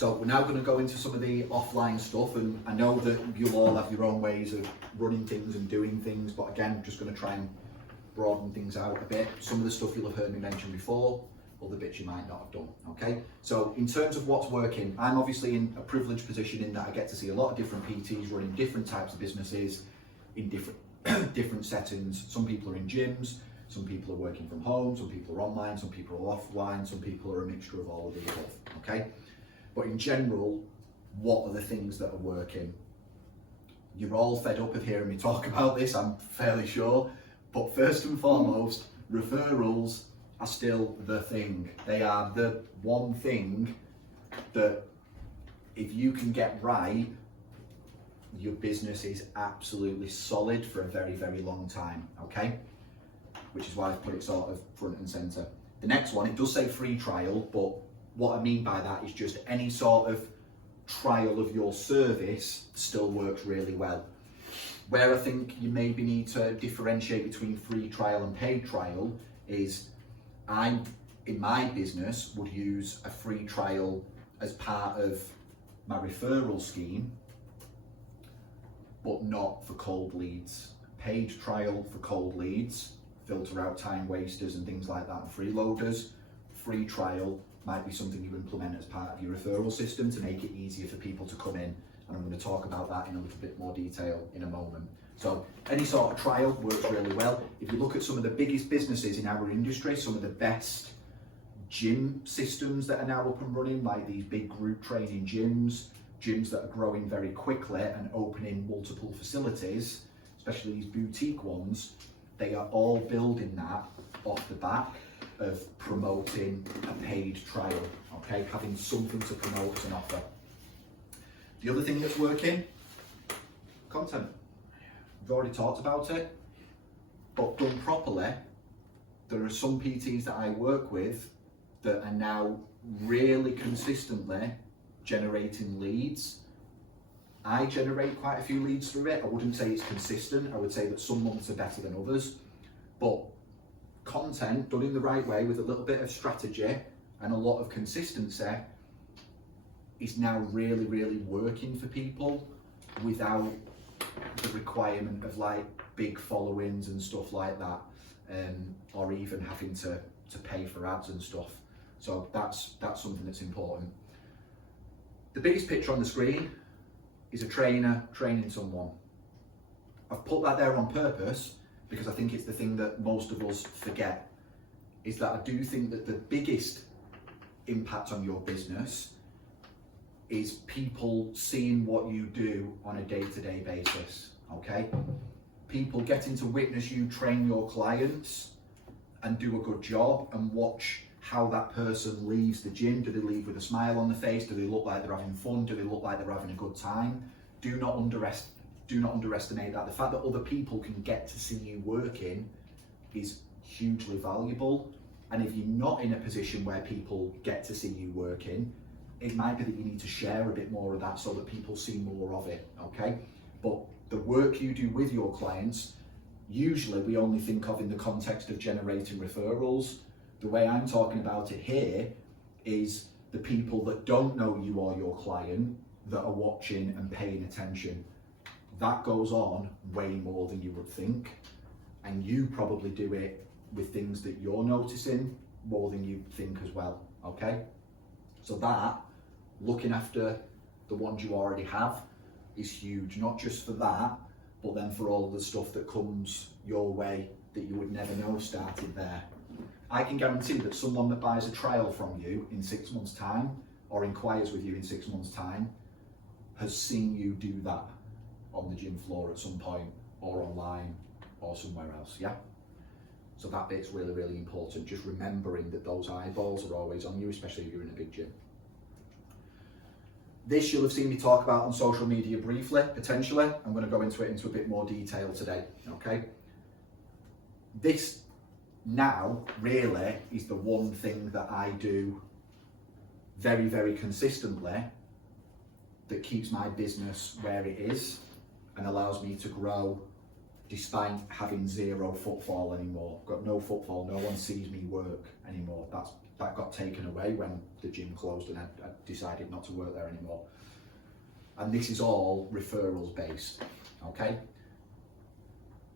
So we're now going to go into some of the offline stuff, and I know that you'll all have your own ways of running things and doing things, but again, I'm just going to try and broaden things out a bit. Some of the stuff you'll have heard me mention before, other bits you might not have done, okay? So in terms of what's working, I'm obviously in a privileged position in that I get to see a lot of different PTs running different types of businesses in different different settings. Some people are in gyms, some people are working from home, some people are online, some people are offline, some people are a mixture of all of the above, okay? But in general, what are the things that are working? You're all fed up of hearing me talk about this, I'm fairly sure, but first and foremost, referrals are still the thing. They are the one thing that if you can get right, your business is absolutely solid for a very, very long time, okay? Which is why I've put it sort of front and center. The next one, it does say free trial, but what I mean by that is just any sort of trial of your service still works really well. Where I think you maybe need to differentiate between free trial and paid trial is I, in my business, would use a free trial as part of my referral scheme, but not for cold leads. Paid trial for cold leads, filter out time wasters and things like that, and freeloaders. Free trial might be something you implement as part of your referral system to make it easier for people to come in. And I'm going to talk about that in a little bit more detail in a moment. So any sort of trial works really well. If you look at some of the biggest businesses in our industry, some of the best gym systems that are now up and running, like these big group training gyms that are growing very quickly and opening multiple facilities, especially these boutique ones, they are all building that off the back of promoting a paid trial, okay? Having something to promote as an offer. The other thing that's working, content. We've already talked about it, but done properly, there are some PTs that I work with that are now really consistently generating leads. I generate quite a few leads through it. I wouldn't say it's consistent. I would say that some months are better than others, but content done in the right way with a little bit of strategy and a lot of consistency is now really, really working for people without the requirement of like big followings and stuff like that, or even having to pay for ads and stuff. So that's something that's important. The biggest picture on the screen is a trainer training someone. I've put that there on purpose because I think it's the thing that most of us forget, is that I do think that the biggest impact on your business is people seeing what you do on a day-to-day basis, okay? People getting to witness you train your clients and do a good job and watch how that person leaves the gym. Do they leave with a smile on the face? Do they look like they're having fun? Do they look like they're having a good time? Do not underestimate that. The fact that other people can get to see you working is hugely valuable. And if you're not in a position where people get to see you working, it might be that you need to share a bit more of that so that people see more of it, okay? But the work you do with your clients, usually we only think of in the context of generating referrals. The way I'm talking about it here is the people that don't know you or your client that are watching and paying attention. That goes on way more than you would think. And you probably do it with things that you're noticing more than you think as well, okay? So that, looking after the ones you already have is huge, not just for that, but then for all of the stuff that comes your way that you would never know started there. I can guarantee that someone that buys a trial from you in 6 months' time or inquires with you in 6 months' time has seen you do that on the gym floor at some point or online or somewhere else, yeah? So that bit's really, really important. Just remembering that those eyeballs are always on you, especially if you're in a big gym. This you'll have seen me talk about on social media briefly, potentially. I'm going to go into it into a bit more detail today, okay? This now really is the one thing that I do very, very consistently that keeps my business where it is and allows me to grow despite having zero footfall anymore. I've got no footfall, no one sees me work anymore. that got taken away when the gym closed and I decided not to work there anymore. And this is all referrals based, okay?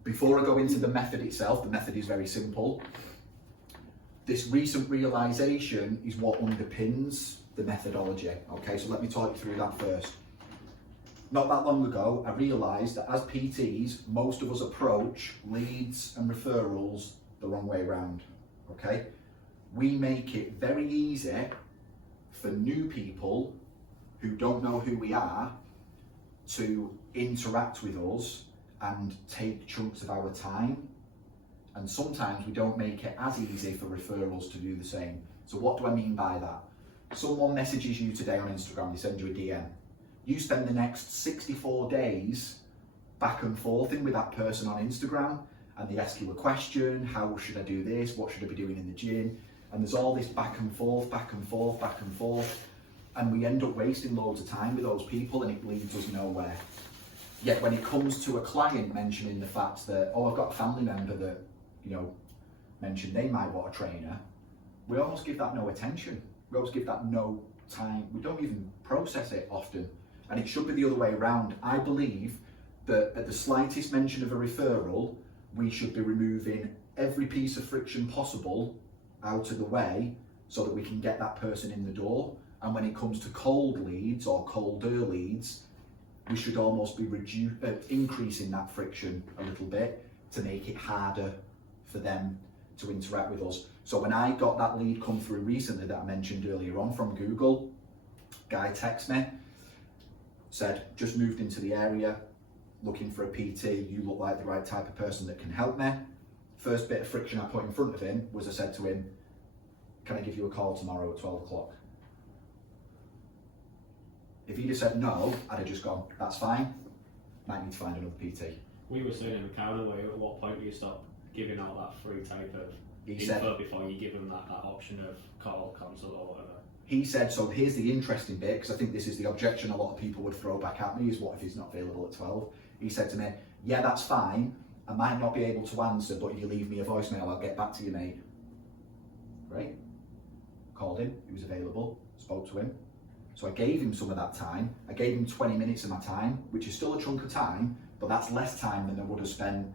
Before I go into the method itself, the method is very simple. This recent realization is what underpins the methodology, okay? So let me talk you through that first. Not that long ago, I realized that as PTs, most of us approach leads and referrals the wrong way around, okay? We make it very easy for new people who don't know who we are to interact with us and take chunks of our time. And sometimes we don't make it as easy for referrals to do the same. So what do I mean by that? Someone messages you today on Instagram, they send you a DM. You spend the next 64 days back and forthing with that person on Instagram, and they ask you a question, how should I do this, what should I be doing in the gym? And there's all this back and forth, back and forth, back and forth. And we end up wasting loads of time with those people and it leads us nowhere. Yet when it comes to a client mentioning the fact that, oh, I've got a family member that, mentioned they might want a trainer, we almost give that no attention. We always give that no time. We don't even process it often. And it should be the other way around. I believe that at the slightest mention of a referral, we should be removing every piece of friction possible out of the way so that we can get that person in the door. And when it comes to cold leads or colder leads, we should almost be increasing that friction a little bit to make it harder for them to interact with us. So when I got that lead come through recently that I mentioned earlier on from Google, guy texted me, said, just moved into the area, looking for a PT, you look like the right type of person that can help me. First bit of friction I put in front of him was I said to him, can I give you a call tomorrow at 12 o'clock? If he'd have said no, I'd have just gone, that's fine, might need to find another PT. We were saying in the counter, at what point do you stop giving out that free type of info said, before you give them that option of call, cancel or whatever? He said, so here's the interesting bit, because I think this is the objection a lot of people would throw back at me, is what if he's not available at 12? He said to me, yeah, that's fine, I might not be able to answer, but if you leave me a voicemail, I'll get back to you, mate. Great. Called him, he was available, spoke to him. So I gave him some of that time. I gave him 20 minutes of my time, which is still a chunk of time, but that's less time than I would have spent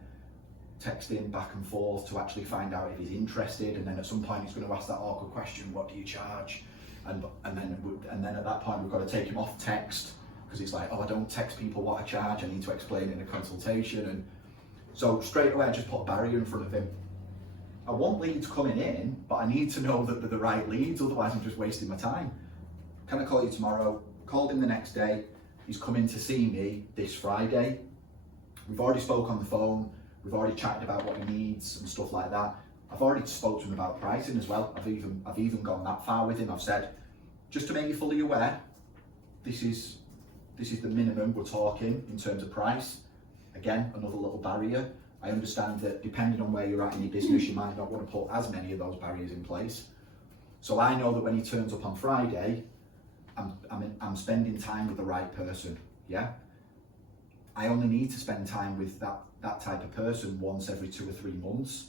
texting back and forth to actually find out if he's interested. And then at some point he's going to ask that awkward question, what do you charge? And then at that point we've got to take him off text, because he's like, oh, I don't text people what I charge, I need to explain it in a consultation. And so straight away I just put a barrier in front of him. I want leads coming in, but I need to know that they're the right leads, otherwise I'm just wasting my time. Can I call you tomorrow? Called him the next day. He's coming to see me this Friday. We've already spoke on the phone. We've already chatted about what he needs and stuff like that. I've already spoke to him about pricing as well. I've even gone that far with him. I've said, just to make you fully aware, this is the minimum we're talking in terms of price. Again, another little barrier. I understand that depending on where you're at in your business, you might not want to put as many of those barriers in place. So I know that when he turns up on Friday, I'm spending time with the right person, yeah? I only need to spend time with that type of person once every 2 or 3 months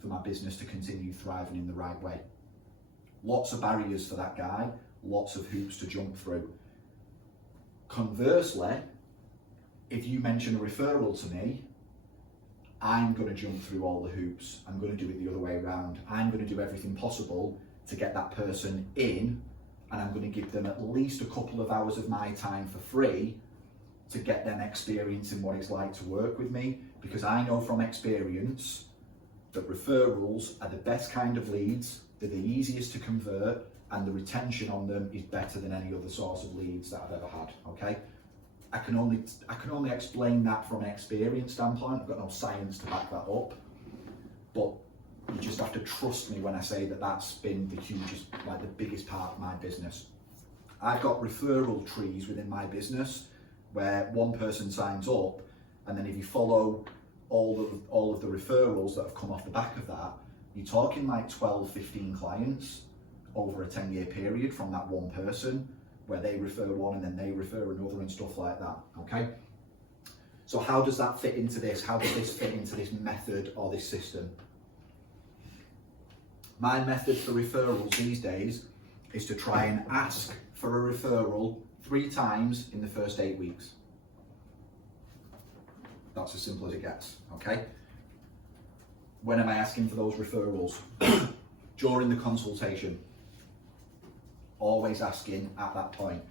for my business to continue thriving in the right way. Lots of barriers for that guy, lots of hoops to jump through. Conversely, if you mention a referral to me, I'm going to jump through all the hoops. I'm going to do it the other way around. I'm going to do everything possible to get that person in, and I'm going to give them at least a couple of hours of my time for free to get them experiencing what it's like to work with me, because I know from experience that referrals are the best kind of leads, they're the easiest to convert, and the retention on them is better than any other source of leads that I've ever had, okay? I can only explain that from an experience standpoint. I've got no science to back that up, but you just have to trust me when I say that that's been the hugest, like the biggest part of my business. I've got referral trees within my business where one person signs up, and then if you follow all of the referrals that have come off the back of that, you're talking like 12, 15 clients over a 10-year period from that one person, where they refer one and then they refer another and stuff like that, okay? So how does that fit into this? How does this fit into this method or this system? My method for referrals these days is to try and ask for a referral 3 times in the first 8 weeks. That's as simple as it gets, okay? When am I asking for those referrals? During the consultation. Always asking at that point.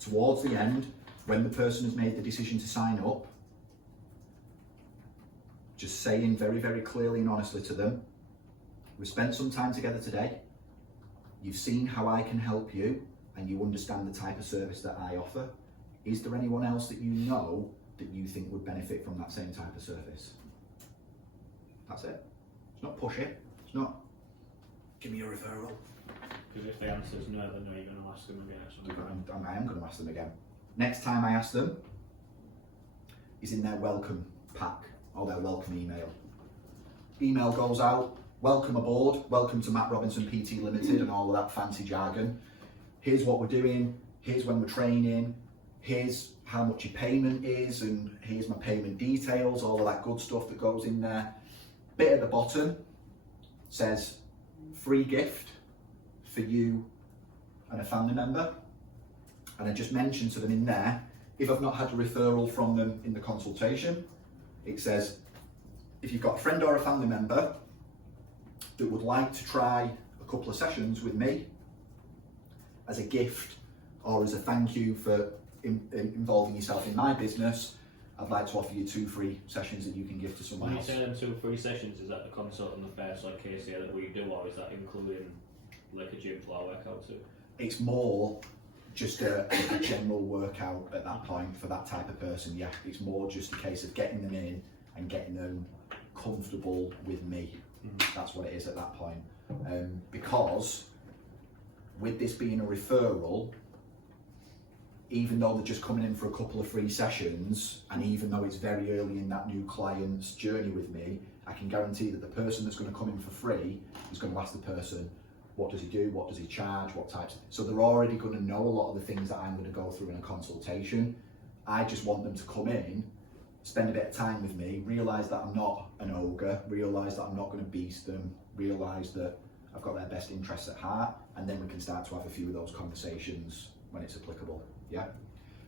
Towards the end, when the person has made the decision to sign up, just saying very, very clearly and honestly to them, we've spent some time together today, you've seen how I can help you, and you understand the type of service that I offer. Is there anyone else that you know that you think would benefit from that same type of service? That's it. It's not push it. It's not give me a referral. Because if the answer is no, then no, you're going to ask them again. I am going to ask them again. Next time I ask them is in their welcome pack or their welcome email. Email goes out, welcome aboard, welcome to Matt Robinson PT Limited and all of that fancy jargon. Here's what we're doing, here's when we're training, here's how much your payment is, and here's my payment details, all of that good stuff that goes in there. Bit at the bottom says free gift for you and a family member. And I just mentioned to them in there, if I've not had a referral from them in the consultation, it says, if you've got a friend or a family member that would like to try a couple of sessions with me as a gift or as a thank you for involving yourself in my business, I'd like to offer you 2 free sessions that you can give to someone When you else. say them 2 free sessions, is that the consult and the first like case here that we do, or is that including like a gym floor workout too? It's more just a general workout at that point for that type of person. Yeah, it's more just a case of getting them in and getting them comfortable with me. That's what it is at that point. Because with this being a referral, even though they're just coming in for a couple of free sessions, and even though it's very early in that new client's journey with me, I can guarantee that the person that's going to come in for free is going to ask the person, what does he do? What does he charge? What types? So they're already going to know a lot of the things that I'm going to go through in a consultation. I just want them to come in, spend a bit of time with me, realise that I'm not an ogre, realise that I'm not going to beast them, realise that I've got their best interests at heart, and then we can start to have a few of those conversations when it's applicable. Yeah.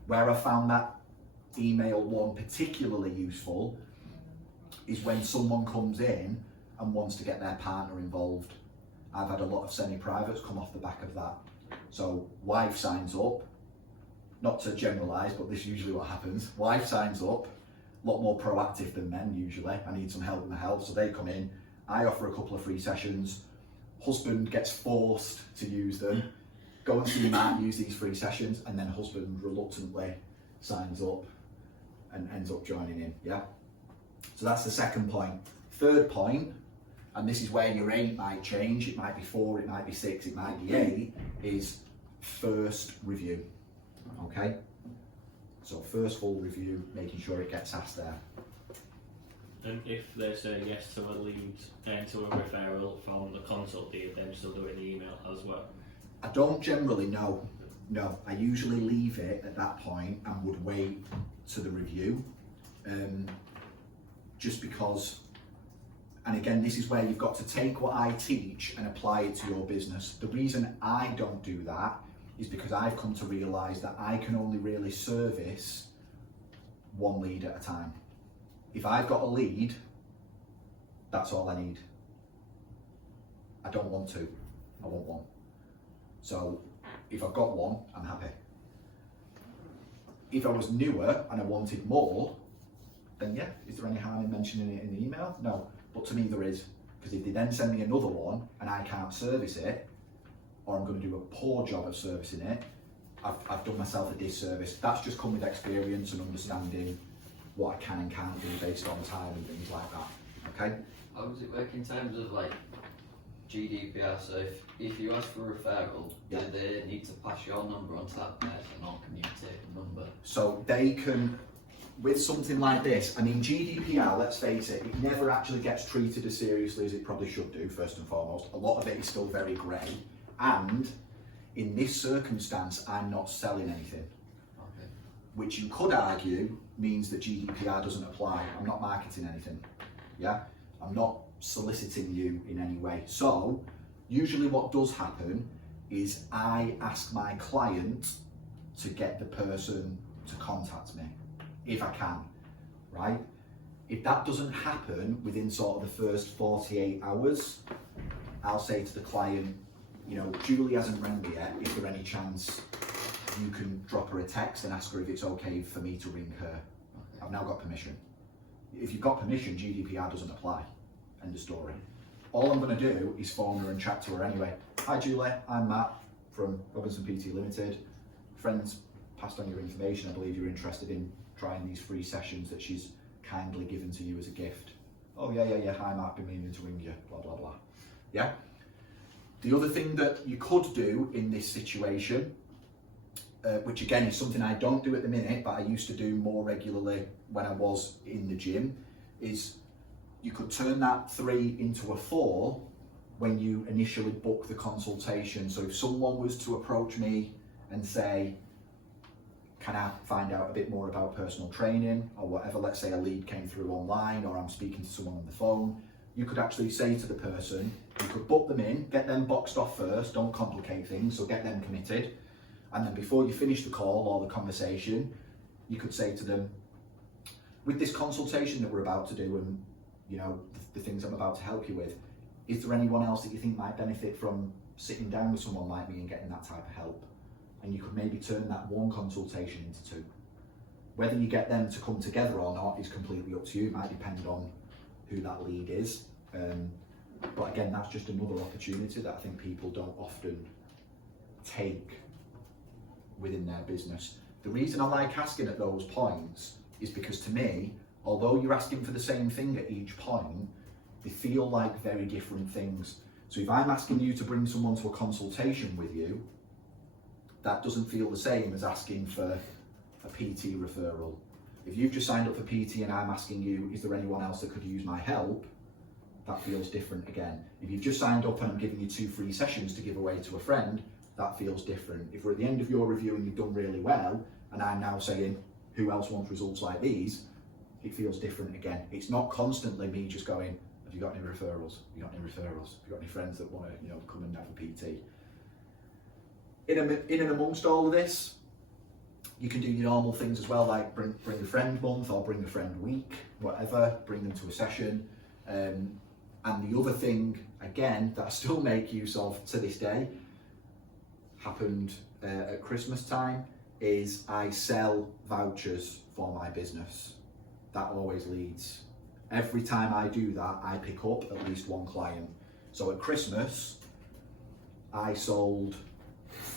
Where I found that email one particularly useful is when someone comes in and wants to get their partner involved. I've had a lot of semi-privates come off the back of that. So wife signs up, not to generalise, but this is usually what happens. Wife signs up, a lot more proactive than men usually. I need some help in the house, so they come in. I offer a couple of free sessions. Husband gets forced to use them. Go and see Matt use these free sessions, and then husband reluctantly signs up and ends up joining in, yeah? So that's the second point. Third point, and this is where your 8 might change, it might be 4, it might be 6, it might be 8, is first review, okay? So first full review, making sure it gets asked there. And if they say yes to a lead and to a referral from the consult, do you then still do it in the email as well? I don't generally know. No, I usually leave it at that point and would wait to the review. Just because, and again, this is where you've got to take what I teach and apply it to your business. The reason I don't do that is because I've come to realise that I can only really service one lead at a time. If I've got a lead, that's all I need. I don't want 2, I want 1. So if I've got 1, I'm happy. If I was newer and I wanted more, then yeah, is there any harm in mentioning it in the email? No, but to me there is, because if they then send me another one and I can't service it, or I'm going to do a poor job of servicing it, I've done myself a disservice. That's just come with experience and understanding what I can and can't do based on time and things like that, okay? How does it work in terms of like GDPR? So if you ask for a referral, Yeah. do they need to pass your number on to that person, or can you take a number? So they can, with something like this, I mean GDPR, let's face it, it never actually gets treated as seriously as it probably should do, first and foremost. A lot of it is still very grey, and in this circumstance I'm not selling anything. Okay. Which you could argue means that GDPR doesn't apply. I'm not marketing anything, yeah? I'm not soliciting you in any way. So Usually what does happen is I ask my client to get the person to contact me, if I can, right? If that doesn't happen within sort of the first 48 hours, I'll say to the client, you know, Julie hasn't rang me yet, is there any chance you can drop her a text and ask her if it's okay for me to ring her? I've now got permission. If you've got permission, GDPR doesn't apply. End of story. All I'm going to do is phone her and chat to her anyway. Hi Julie, I'm Matt from Robinson PT Limited. Friends passed on your information. I believe you're interested in trying these free sessions that she's kindly given to you as a gift. Oh yeah. Hi Matt, been meaning to ring you. Blah blah blah. Yeah. The other thing that you could do in this situation, which again is something I don't do at the minute, but I used to do more regularly when I was in the gym, is you could turn that 3 into a 4 when you initially book the consultation. So if someone was to approach me and say, can I find out a bit more about personal training or whatever, let's say a lead came through online or I'm speaking to someone on the phone, you could actually say to the person, you could book them in, get them boxed off first, don't complicate things, so get them committed. And then before you finish the call or the conversation, you could say to them, with this consultation that we're about to do and you know the things I'm about to help you with, is there anyone else that you think might benefit from sitting down with someone like me and getting that type of help? And you could maybe turn that one consultation into 2. Whether you get them to come together or not is completely up to you. It might depend on who that lead is. But again, that's just another opportunity that I think people don't often take within their business. The reason I like asking at those points is because to me, although you're asking for the same thing at each point, they feel like very different things. So if I'm asking you to bring someone to a consultation with you, that doesn't feel the same as asking for a PT referral. If you've just signed up for PT and I'm asking you, is there anyone else that could use my help? That feels different again. If you've just signed up and I'm giving you 2 free sessions to give away to a friend, that feels different. If we're at the end of your review and you've done really well, and I'm now saying, who else wants results like these? It feels different again. It's not constantly me just going, have you got any referrals? Have you got any referrals? Have you got any friends that want to, come and have a PT? In and amongst all of this, you can do your normal things as well, like bring a friend month or bring a friend week, whatever, bring them to a session. And the other thing, again, that I still make use of to this day, happened at Christmas time, is I sell vouchers for my business. That always leads. Every time I do that, I pick up at least one client. So at Christmas, I sold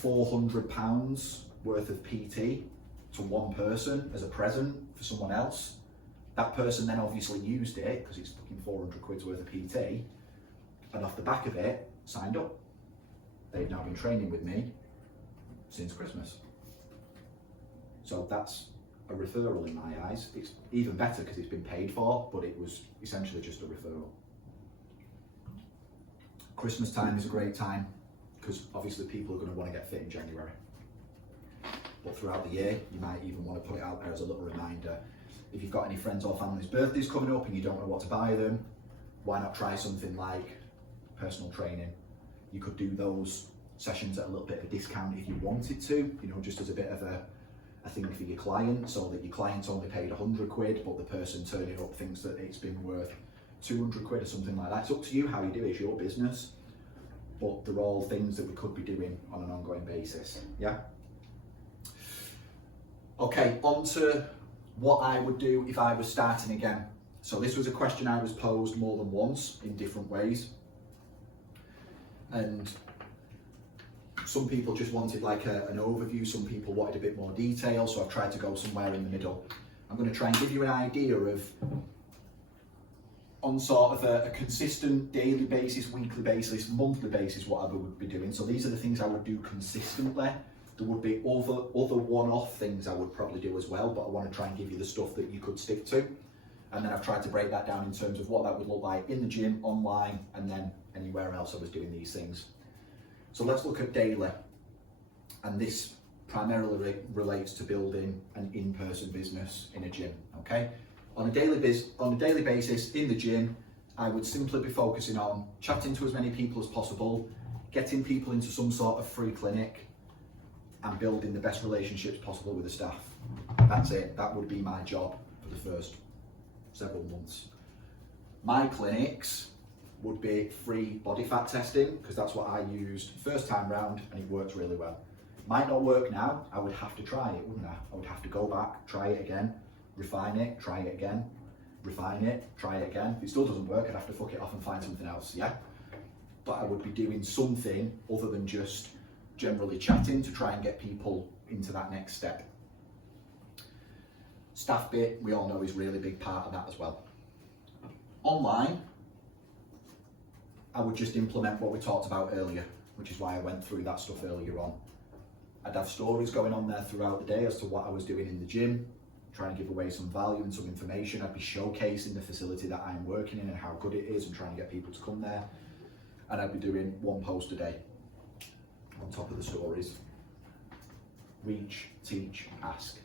£400 worth of PT to one person as a present for someone else. That person then obviously used it because it's fucking 400 quid's worth of PT, and off the back of it, signed up. They've now been training with me since Christmas. So that's a referral in my eyes. It's even better because it's been paid for, but it was essentially just a referral. Christmas time is a great time because obviously people are going to want to get fit in January. But throughout the year, you might even want to put it out there as a little reminder. If you've got any friends or family's birthdays coming up and you don't know what to buy them, why not try something like personal training? You could do those sessions at a little bit of a discount if you wanted to, just as a bit of a thing for your client, so that your client's only paid 100 quid, but the person turning up thinks that it's been worth 200 quid or something like that. It's up to you how you do it, it's your business. But they're all things that we could be doing on an ongoing basis, yeah? Okay, on to what I would do if I was starting again. So this was a question I was posed more than once in different ways. And some people just wanted like an overview, some people wanted a bit more detail, so I've tried to go somewhere in the middle. I'm going to try and give you an idea of, on sort of a consistent daily basis, weekly basis, monthly basis, what I would be doing. So these are the things I would do consistently. There would be other one-off things I would probably do as well, but I want to try and give you the stuff that you could stick to. And then I've tried to break that down in terms of what that would look like in the gym, online, and then anywhere else I was doing these things. So let's look at daily. And this primarily relates to building an in-person business in a gym, okay? On a daily basis in the gym, I would simply be focusing on chatting to as many people as possible, getting people into some sort of free clinic and building the best relationships possible with the staff. That's it. That would be my job for the first several months. My clinics would be free body fat testing, because that's what I used first time round and it worked really well. Might not work now. I would have to try it, wouldn't I? I would have to go back, try it again, refine it, try it again, refine it, try it again. If it still doesn't work, I'd have to fuck it off and find something else, yeah? But I would be doing something other than just generally chatting to try and get people into that next step. Staff bit, we all know, is a really big part of that as well. Online, I would just implement what we talked about earlier, which is why I went through that stuff earlier on. I'd have stories going on there throughout the day as to what I was doing in the gym, trying to give away some value and some information. I'd be showcasing the facility that I'm working in and how good it is and trying to get people to come there. And I'd be doing one post a day on top of the stories. Reach, teach, ask.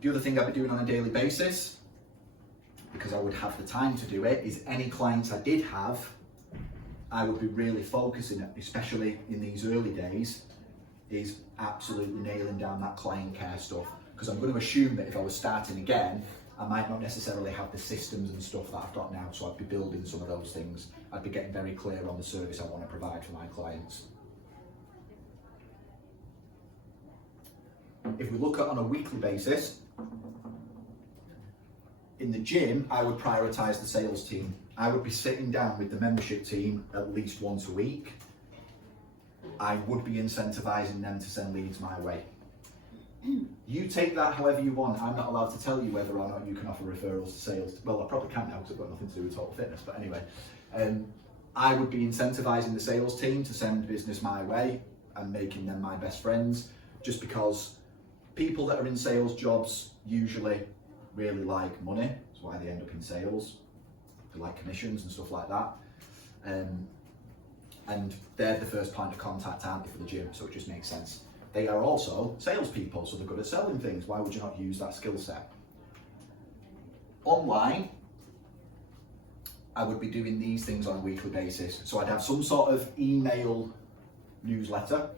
The other thing I'd be doing on a daily basis, because I would have the time to do it, is any clients I did have, I would be really focusing, especially in these early days, is absolutely nailing down that client care stuff. Because I'm going to assume that if I was starting again, I might not necessarily have the systems and stuff that I've got now, so I'd be building some of those things. I'd be getting very clear on the service I want to provide for my clients. If we look at on a weekly basis, in the gym, I would prioritise the sales team. I would be sitting down with the membership team at least once a week. I would be incentivising them to send leads my way. You take that however you want. I'm not allowed to tell you whether or not you can offer referrals to sales. Well, I probably can now because I've got nothing to do with Total Fitness, but anyway. I would be incentivising the sales team to send business my way and making them my best friends, just because people that are in sales jobs usually really like money. That's why they end up in sales. They like commissions and stuff like that. And they're the first point of contact, aren't they, for the gym, so it just makes sense. They are also salespeople, so they're good at selling things. Why would you not use that skill set? Online, I would be doing these things on a weekly basis. So I'd have some sort of email newsletter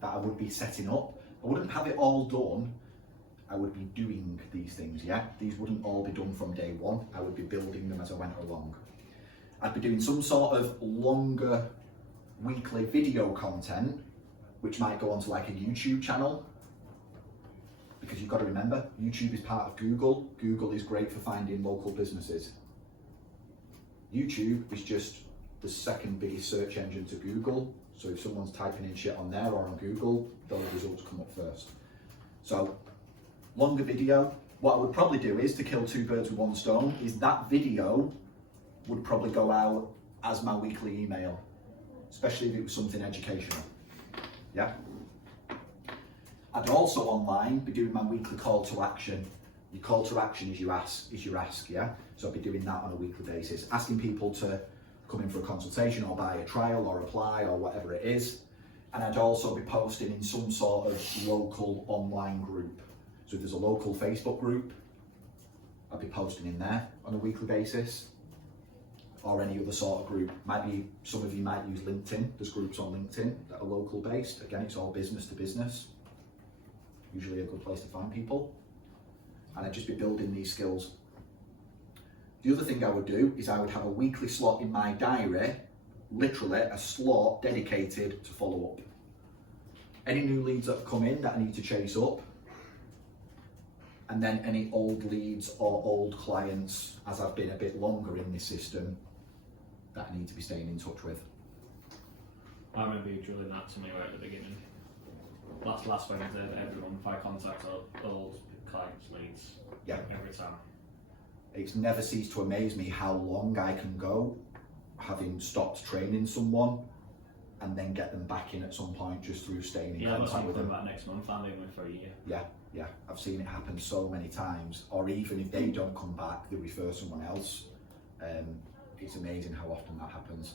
that I would be setting up. I wouldn't have it all done. I would be doing these things, yeah? These wouldn't all be done from day one. I would be building them as I went along. I'd be doing some sort of longer weekly video content, which might go onto like a YouTube channel. Because you've got to remember, YouTube is part of Google. Google is great for finding local businesses. YouTube is just the second biggest search engine to Google. So if someone's typing in shit on there or on Google, those results come up first. So longer video. What I would probably do is, to kill two birds with one stone, is that video would probably go out as my weekly email, especially if it was something educational. Yeah. I'd also online be doing my weekly call to action. Your call to action is your ask, yeah? So I'd be doing that on a weekly basis, asking people to come in for a consultation or buy a trial or apply or whatever it is. And I'd also be posting in some sort of local online group. So if there's a local Facebook group, I'd be posting in there on a weekly basis, or any other sort of group. Might be, some of you might use LinkedIn. There's groups on LinkedIn that are local based. Again, it's all business to business. Usually a good place to find people. And I'd just be building these skills. The other thing I would do is I would have a weekly slot in my diary, literally a slot dedicated to follow up. Any new leads that have come in that I need to chase up, and then any old leads or old clients, as I've been a bit longer in this system, that I need to be staying in touch with. I remember you drilling that to me right at the beginning. Last Wednesday, everyone, if I contact old clients, leads, Yeah. every time. It's never ceased to amaze me how long I can go having stopped training someone and then get them back in at some point just through staying in contact with them. About next month, and they went for a year. Yeah, I've seen it happen so many times. Or even if they don't come back, they refer someone else. It's amazing how often that happens.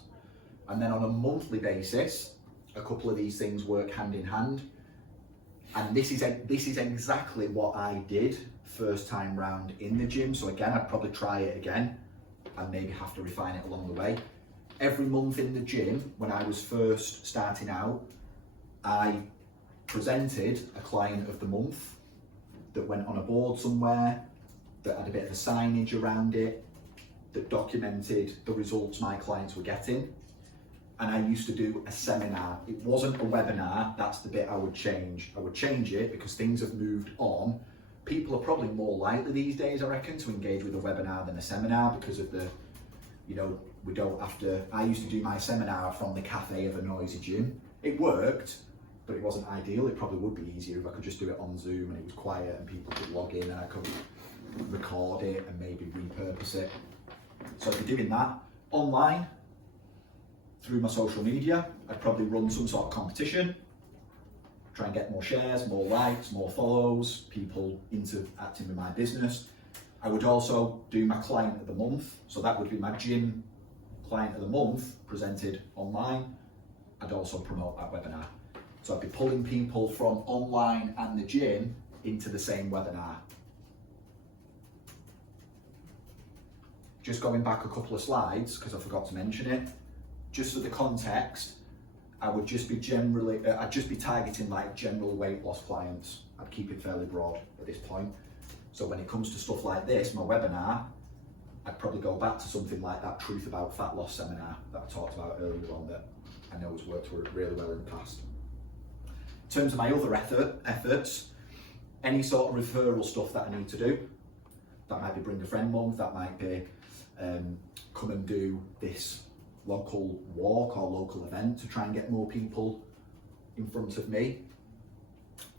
And then on a monthly basis, a couple of these things work hand in hand. And this is exactly what I did first time round in the gym. So again, I'd probably try it again and maybe have to refine it along the way. Every month in the gym, when I was first starting out, I presented a client of the month that went on a board somewhere, that had a bit of a signage around it, that documented the results my clients were getting. And I used to do a seminar. It wasn't a webinar, that's the bit I would change. I would change it because things have moved on. People are probably more likely these days, I reckon, to engage with a webinar than a seminar because of the, you know, we don't have to, I used to do my seminar from the cafe of a noisy gym. It worked, but it wasn't ideal. It probably would be easier if I could just do it on Zoom and it was quiet and people could log in and I could record it and maybe repurpose it. So I'd be doing that online through my social media. I'd probably run some sort of competition, try and get more shares, more likes, more follows, people interacting with my business. I would also do my client of the month. So that would be my gym client of the month presented online. I'd also promote that webinar. So I'd be pulling people from online and the gym into the same webinar. Just going back a couple of slides, because I forgot to mention it, just for the context, I would just be I'd just be targeting like general weight loss clients. I'd keep it fairly broad at this point. So when it comes to stuff like this, my webinar, I'd probably go back to something like that Truth About Fat Loss seminar that I talked about earlier on that I know has worked really well in the past. In terms of my other efforts, any sort of referral stuff that I need to do, that might be Bring a Friend Month, that might be come and do this local walk or local event to try and get more people in front of me.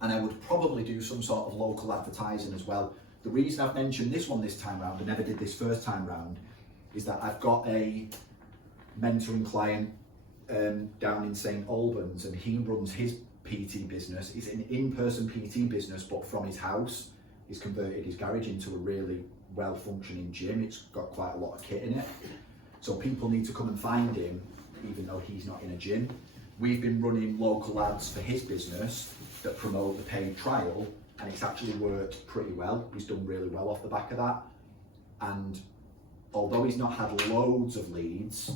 And I would probably do some sort of local advertising as well. The reason I've mentioned this one this time round, I never did this first time round, is that I've got a mentoring client down in St Albans and he runs his PT business. It's an in-person PT business, but from his house. He's converted his garage into a really well-functioning gym. It's got quite a lot of kit in it. So people need to come and find him, even though he's not in a gym. We've been running local ads for his business that promote the paid trial, and it's actually worked pretty well. He's done really well off the back of that. And although he's not had loads of leads,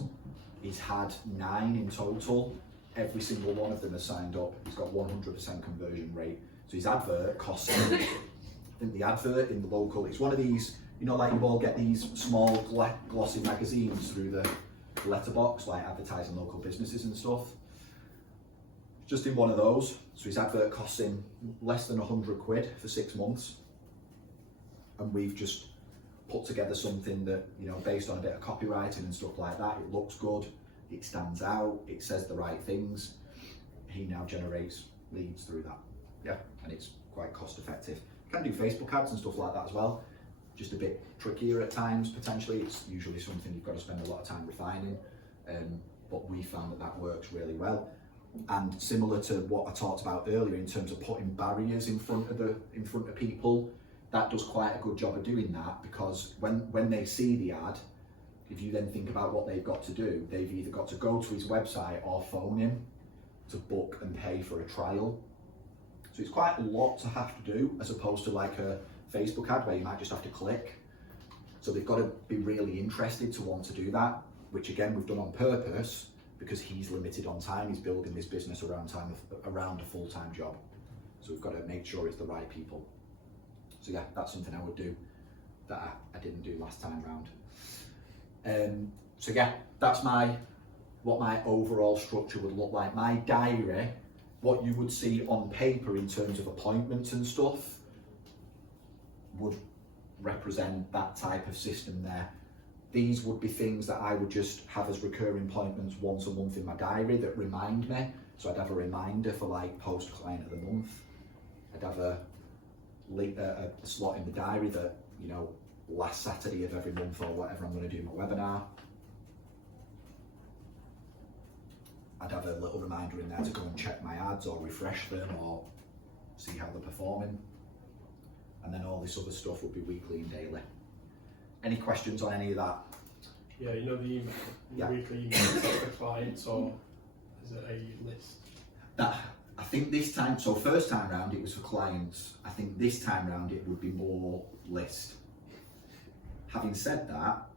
he's had 9 in total. Every single one of them has signed up. He's got 100% conversion rate. So his advert costs him, I think the advert in the local, it's one of these, you know, like you all get these small glossy magazines through the letterbox, like advertising local businesses and stuff. Just in one of those. So his advert costs him less than 100 quid for 6 months. And we've just put together something that, you know, based on a bit of copywriting and stuff like that, it looks good, it stands out, it says the right things. He now generates leads through that. Yeah, and it's quite cost effective. You can do Facebook ads and stuff like that as well. Just a bit trickier at times, potentially. It's usually something you've got to spend a lot of time refining, but we found that that works really well. And similar to what I talked about earlier in terms of putting barriers in front of people, that does quite a good job of doing that, because when they see the ad, if you then think about what they've got to do, they've either got to go to his website or phone him to book and pay for a trial. So it's quite a lot to have to do, as opposed to like a Facebook ad where you might just have to click. So they've got to be really interested to want to do that, which again we've done on purpose, because he's limited on time. He's building this business around a full-time job. So we've got to make sure it's the right people. So yeah, that's something I would do that I didn't do last time round. So yeah, that's what my overall structure would look like. My diary, what you would see on paper in terms of appointments and stuff, would represent that type of system there. These would be things that I would just have as recurring appointments once a month in my diary that remind me. So I'd have a reminder for like post client of the month. I'd have a slot in the diary that, you know, last Saturday of every month or whatever I'm going to do my webinar. I'd have a little reminder in there to go and check my ads or refresh them or see how they're performing. And then all this other stuff would be weekly and daily. Any questions on any of that? Yeah, you know the email, Yeah. weekly email, is that for clients or is it a list? I think this time, so first time round it was for clients. I think this time round it would be more list. Having said that,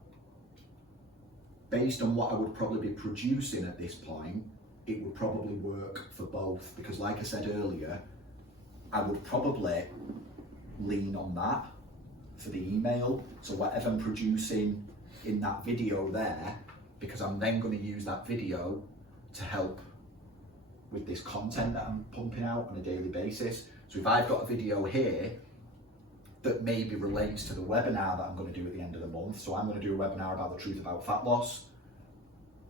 based on what I would probably be producing at this point, it would probably work for both, because like I said earlier, I would probably lean on that for the email. So whatever I'm producing in that video there, because I'm then going to use that video to help with this content that I'm pumping out on a daily basis. So if I've got a video here that maybe relates to the webinar that I'm going to do at the end of the month, so I'm going to do a webinar about the truth about fat loss.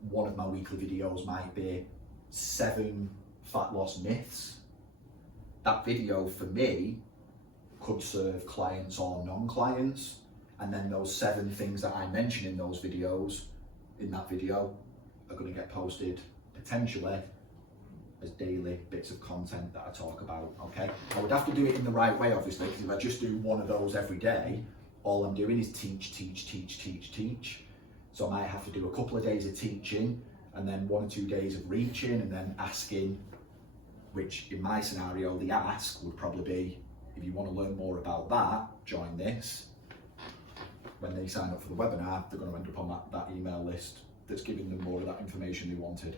One of my weekly videos might be 7 fat loss myths. That video for me could serve clients or non-clients, and then those 7 things that I mention in those videos, in that video, are going to get posted potentially as daily bits of content that I talk about, okay? I would have to do it in the right way, obviously, because if I just do one of those every day, all I'm doing is teach. So I might have to do a couple of days of teaching, and then 1 or 2 days of reaching, and then asking, which in my scenario, the ask would probably be, if you want to learn more about that, join this. When they sign up for the webinar, they're going to end up on that email list that's giving them more of that information they wanted.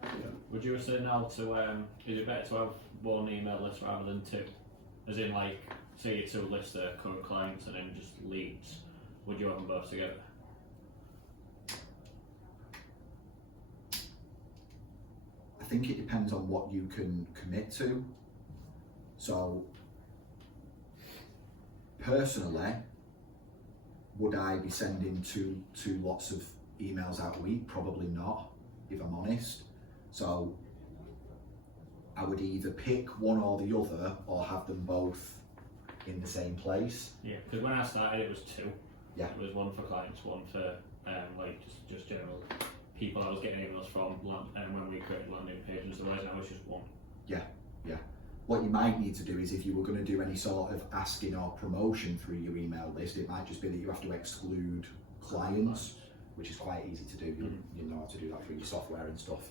Yeah. Would you say now to, is it better to have one email list rather than 2? As in, like, say your 2 lists are current clients and then just leads. Would you have them both together? I think it depends on what you can commit to. So, personally, would I be sending two lots of emails out a week? Probably not, if I'm honest. So I would either pick one or the other, or have them both in the same place. Yeah, because when I started it was 2. Yeah. It was 1 for clients, 1 for like just general people I was getting emails from, and when we created landing pages, otherwise now it's just 1. Yeah. What you might need to do is, if you were going to do any sort of asking or promotion through your email list, it might just be that you have to exclude clients, which is quite easy to do. You know how to do that through your software and stuff.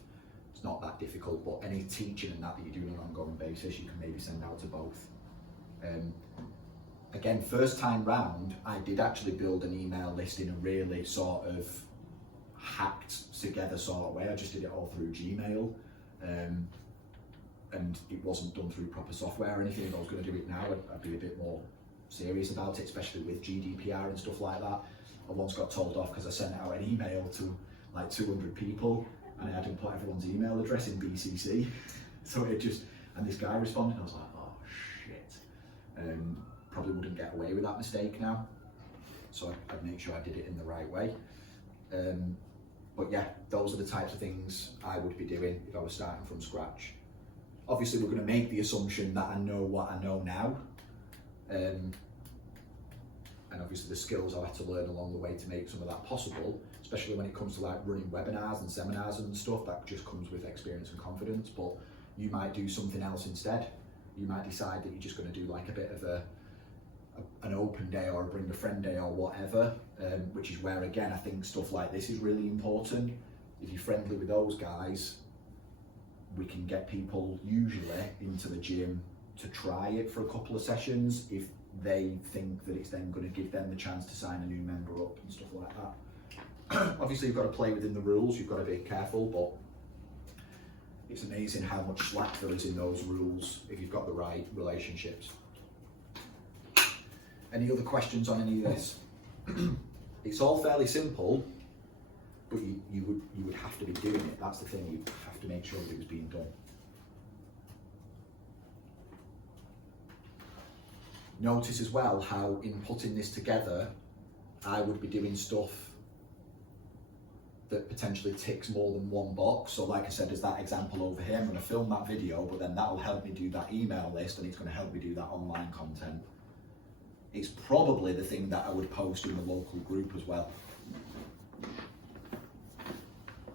It's not that difficult, but any teaching and that you do on an ongoing basis, you can maybe send out to both. Again, first time round, I did actually build an email list in a really sort of hacked together sort of way. I just did it all through Gmail. And it wasn't done through proper software or anything. If I was going to do it now, I'd be a bit more serious about it, especially with GDPR and stuff like that. I once got told off because I sent out an email to like 200 people and I hadn't put everyone's email address in BCC. So it just, and this guy responded, I was like, oh shit. Probably wouldn't get away with that mistake now. So I'd make sure I did it in the right way. But yeah, those are the types of things I would be doing if I was starting from scratch. Obviously, we're going to make the assumption that I know what I know now. And obviously the skills I've had to learn along the way to make some of that possible, especially when it comes to like running webinars and seminars and stuff, that just comes with experience and confidence. But you might do something else instead. You might decide that you're just going to do like a bit of an open day or a bring a friend day or whatever, which is where, again, I think stuff like this is really important. If you're friendly with those guys, we can get people usually into the gym to try it for a couple of sessions if they think that it's then going to give them the chance to sign a new member up and stuff like that. Obviously, you've got to play within the rules, you've got to be careful, but it's amazing how much slack there is in those rules if you've got the right relationships. Any other questions on any of this? It's all fairly simple, but you would have to be doing it. That's the thing, you have to make sure that it was being done. Notice as well how in putting this together, I would be doing stuff that potentially ticks more than one box. So like I said, as that example over here, I'm going to film that video, but then that'll help me do that email list and it's going to help me do that online content. It's probably the thing that I would post in the local group as well.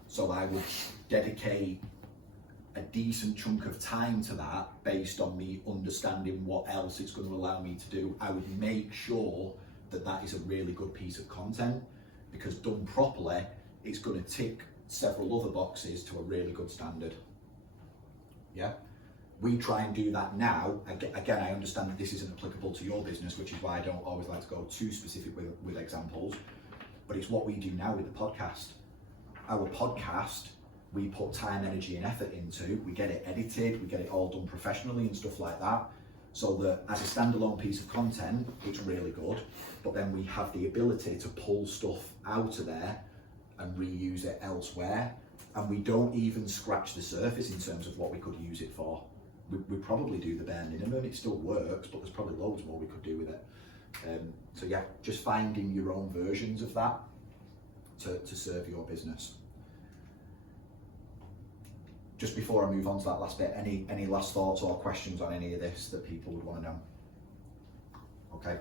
So I would dedicate a decent chunk of time to that based on me understanding what else it's going to allow me to do. I would make sure that that is a really good piece of content, because done properly, it's going to tick several other boxes to a really good standard. Yeah? We try and do that now. Again, I understand that this isn't applicable to your business, which is why I don't always like to go too specific with examples, but it's what we do now with the podcast. our podcast, we put time, energy and effort into, we get it edited, we get it all done professionally and stuff like that, so that as a standalone piece of content, it's really good, but then we have the ability to pull stuff out of there and reuse it elsewhere, and we don't even scratch the surface in terms of what we could use it for. We probably do the bare minimum, it still works, but there's probably loads more we could do with it. So yeah, just finding your own versions of that to serve your business. Just before I move on to that last bit, any last thoughts or questions on any of this that people would want to know? Okay.